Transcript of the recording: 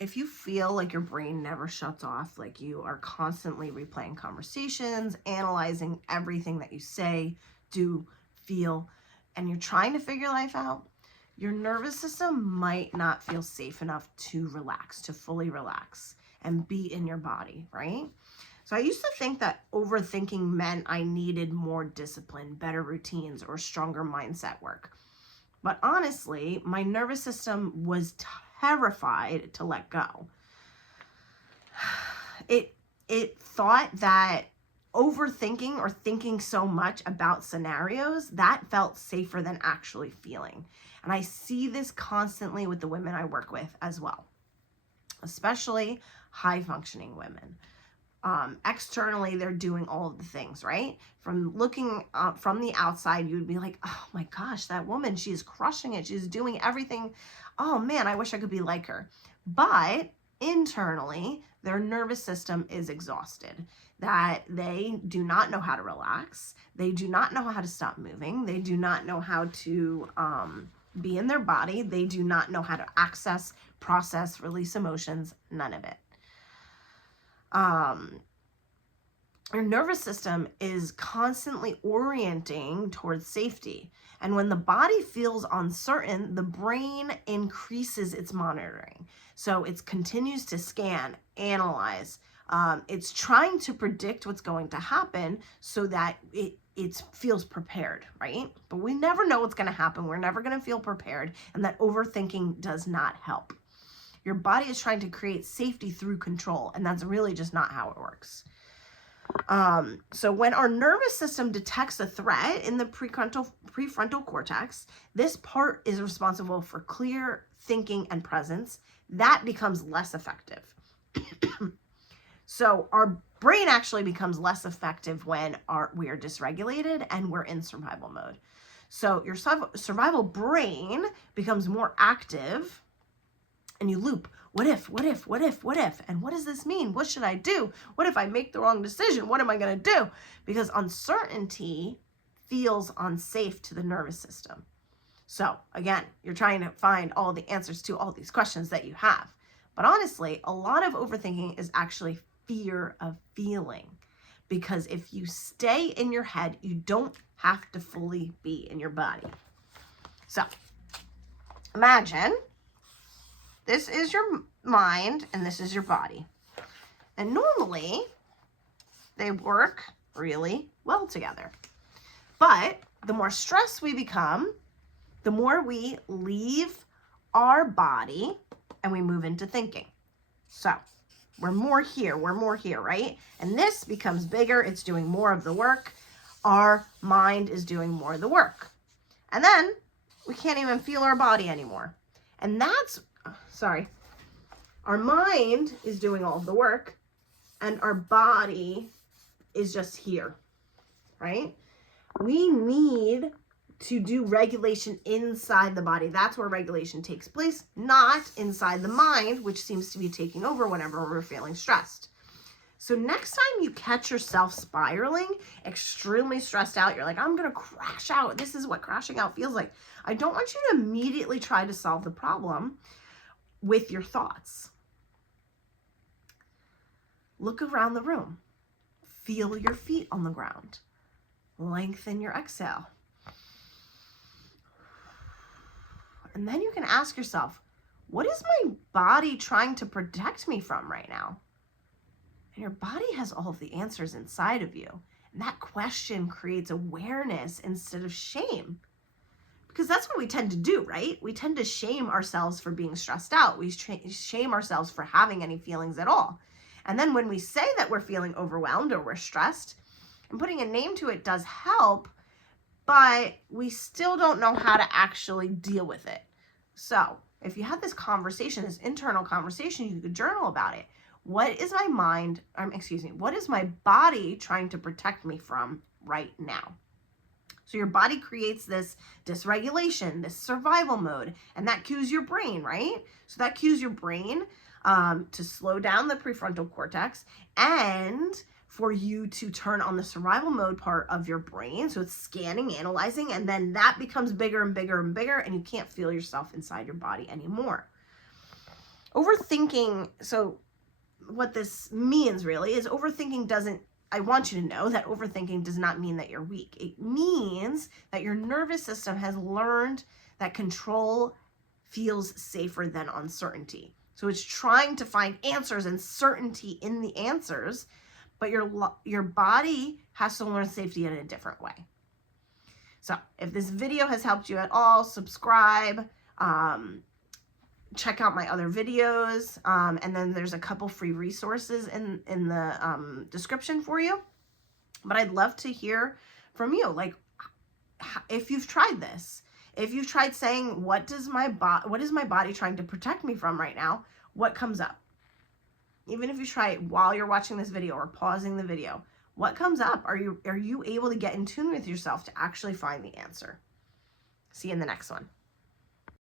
If you feel like your brain never shuts off, like you are constantly replaying conversations, analyzing everything that you say, do, feel, and you're trying to figure life out, your nervous system might not feel safe enough to relax, to fully relax and be in your body, right? So I used to think that overthinking meant I needed more discipline, better routines, or stronger mindset work. But honestly, my nervous system was terrified to let go. It thought that overthinking or thinking so much about scenarios, that felt safer than actually feeling. And I see this constantly with the women I work with as well, especially high functioning women. Externally, they're doing all of the things, right? From looking from the outside, you'd be like, oh my gosh, that woman, she is crushing it. She's doing everything. Oh man, I wish I could be like her. But internally, their nervous system is exhausted, that they do not know how to relax. They do not know how to stop moving. They do not know how to be in their body. They do not know how to access, process, release emotions, none of it. Your nervous system is constantly orienting towards safety. And when the body feels uncertain, the brain increases its monitoring. So it continues to scan, analyze. It's trying to predict what's going to happen so that it feels prepared, right? But we never know what's going to happen. We're never going to feel prepared. And that overthinking does not help. Your body is trying to create safety through control, and that's really just not how it works. So when our nervous system detects a threat in the prefrontal cortex, this part is responsible for clear thinking and presence. That becomes less effective. So our brain actually becomes less effective when we are dysregulated and we're in survival mode. So your survival brain becomes more active, and you loop, what if, and what does this mean? What should I do? What if I make the wrong decision? What am I going to do? Because uncertainty feels unsafe to the nervous system. So again, you're trying to find all the answers to all these questions that you have. But honestly, a lot of overthinking is actually fear of feeling. Because if you stay in your head, you don't have to fully be in your body. So imagine this is your mind and this is your body. And normally they work really well together. But the more stressed we become, the more we leave our body and we move into thinking. So we're more here, right? And this becomes bigger. It's doing more of the work. Our mind is doing more of the work. And then we can't even feel our body anymore. And our mind is doing all of the work and our body is just here, right? We need to do regulation inside the body. That's where regulation takes place, not inside the mind, which seems to be taking over whenever we're feeling stressed. So next time you catch yourself spiraling, extremely stressed out, you're like, I'm going to crash out. This is what crashing out feels like. I don't want you to immediately try to solve the problem with your thoughts. Look around the room. Feel your feet on the ground. Lengthen your exhale. And then you can ask yourself, what is my body trying to protect me from right now? And your body has all of the answers inside of you. And that question creates awareness instead of shame. Because that's what we tend to do, right? We tend to shame ourselves for being stressed out. We shame ourselves for having any feelings at all. And then when we say that we're feeling overwhelmed or we're stressed, and putting a name to it does help, but we still don't know how to actually deal with it. So if you had this conversation, this internal conversation, you could journal about it. What is what is my body trying to protect me from right now? So your body creates this dysregulation, this survival mode, and that cues your brain, right? So that cues your brain to slow down the prefrontal cortex and for you to turn on the survival mode part of your brain. So it's scanning, analyzing, and then that becomes bigger and bigger and bigger, and you can't feel yourself inside your body anymore. Overthinking, so what this means really is I want you to know that overthinking does not mean that you're weak. It means that your nervous system has learned that control feels safer than uncertainty. So it's trying to find answers and certainty in the answers, but your body has to learn safety in a different way. So if this video has helped you at all, subscribe, check out my other videos, and then there's a couple free resources in the description for you. But I'd love to hear from you, like, if you've tried this, if you've tried saying, what is my body trying to protect me from right now? What comes up? Even if you try it while you're watching this video or pausing the video, what comes up? Are you able to get in tune with yourself to actually find the answer? See you in the next one.